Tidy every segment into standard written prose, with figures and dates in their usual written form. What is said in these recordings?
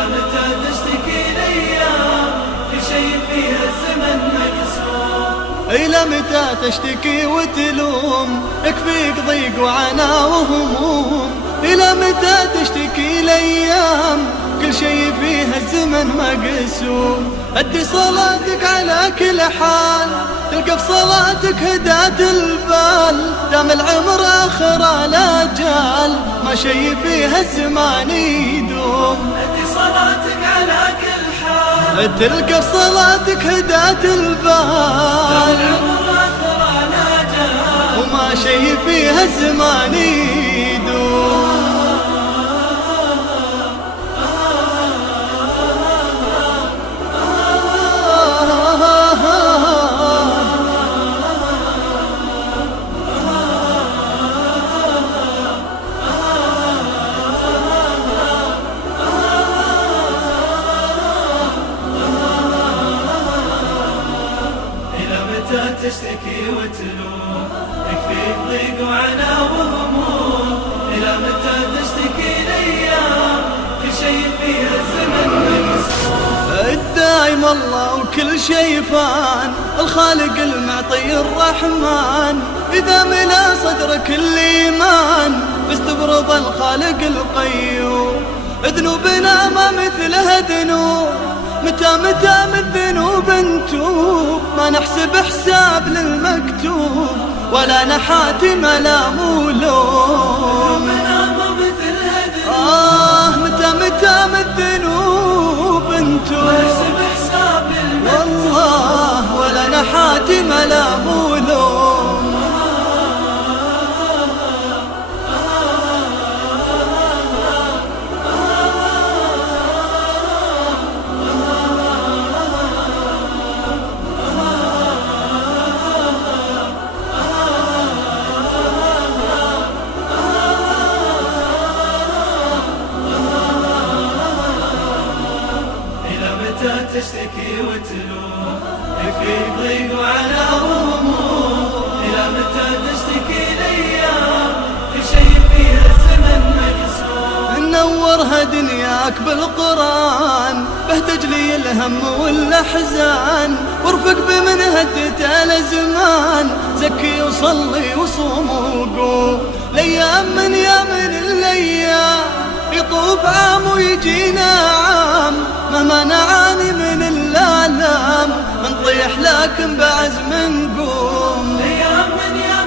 إلى متى تشتكي الأيام كل شيء فيها الزمن مقسوم؟ إلى متى تشتكي وتلوم يكفيك ضيق وعناء وهموم؟ إلى متى تشتكي الأيام كل شيء فيها الزمن مقسوم؟ أدي صلاتك على كل حال تلقى في صلاتك هداة البال، دام العمر آخر الأجال ما شيء فيها الزمان يدوم. أدي صلاتك على كل حال تلقى في صلاتك هداة البال، العمر آخر الأجال وما شيء فيها الزمان يدوم. تشتكي وتلوم يكفيك ضيق وعناء وهموم؟ إلى متى تشتكي الأيام كل شيء فيها الزمن مقسوم؟ الدايم الله وكل شيء فان، الخالق المعطي الرحمن، إذا ملا صدرك الإيمان باستبرض الخالق القيوم. ذنوبنا ما مثلها ذنوب، متى من ذنوب نتوب، ما نحسب حساب للمكتوب ولا نحاتم لا مولوم. متى من ذنوب نتوب، ما نحسب حساب للمكتوب والله ولا نحاتم لا مولوم. تشتكي وتلوم يكفيك ضيق وعناء وهموم؟ إلى متى تشتكي الأيام كل شيء فيها الزمن مقسوم؟ نورها دنياك بالقرآن به تجلي الهم والأحزان، وارفق بمن هدت الأزمان، زكي وصلي وصوم وقوم. الأيام من الأيام يطوف عام ويجينا عام، مهما نعاني من الآلام نطيح لكن بعزم نقوم. الأيام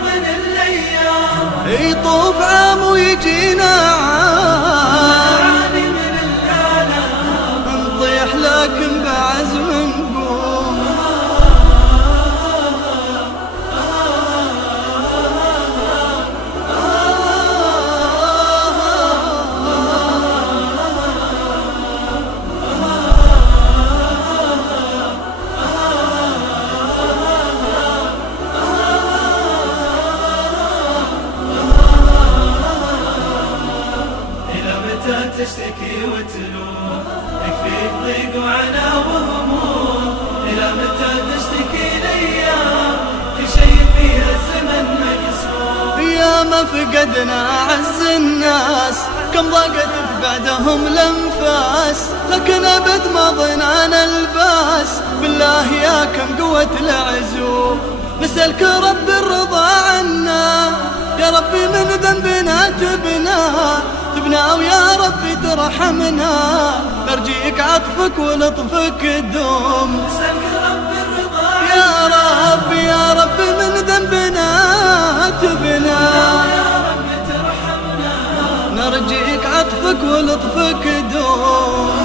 من الأيام يطوف عام ويجينا عام، نعاني من الآلام نطيح لكن بعزم نقوم. تشتكي وتلوم يكفيك ضيق وعناء وهموم؟ إلى متى تشتكي الأيام كل شيء فيها الزمن مقسوم؟ يا ما فقدنا أعز الناس كم ضاقت بعدهم الأنفاس، لكن أبد ما ضنانا الباس، بالله يا كم قوة العزوم. نسألك رب الرضا عنا يا ربي من ذنبنا تبنا ويا ربي ترحمنا، نرجيك عطفك ولطفك دوم. نسألك رب الرضا يا رب من ذنبنا تبنا، يا رب ترحمنا، نرجيك عطفك ولطفك دوم.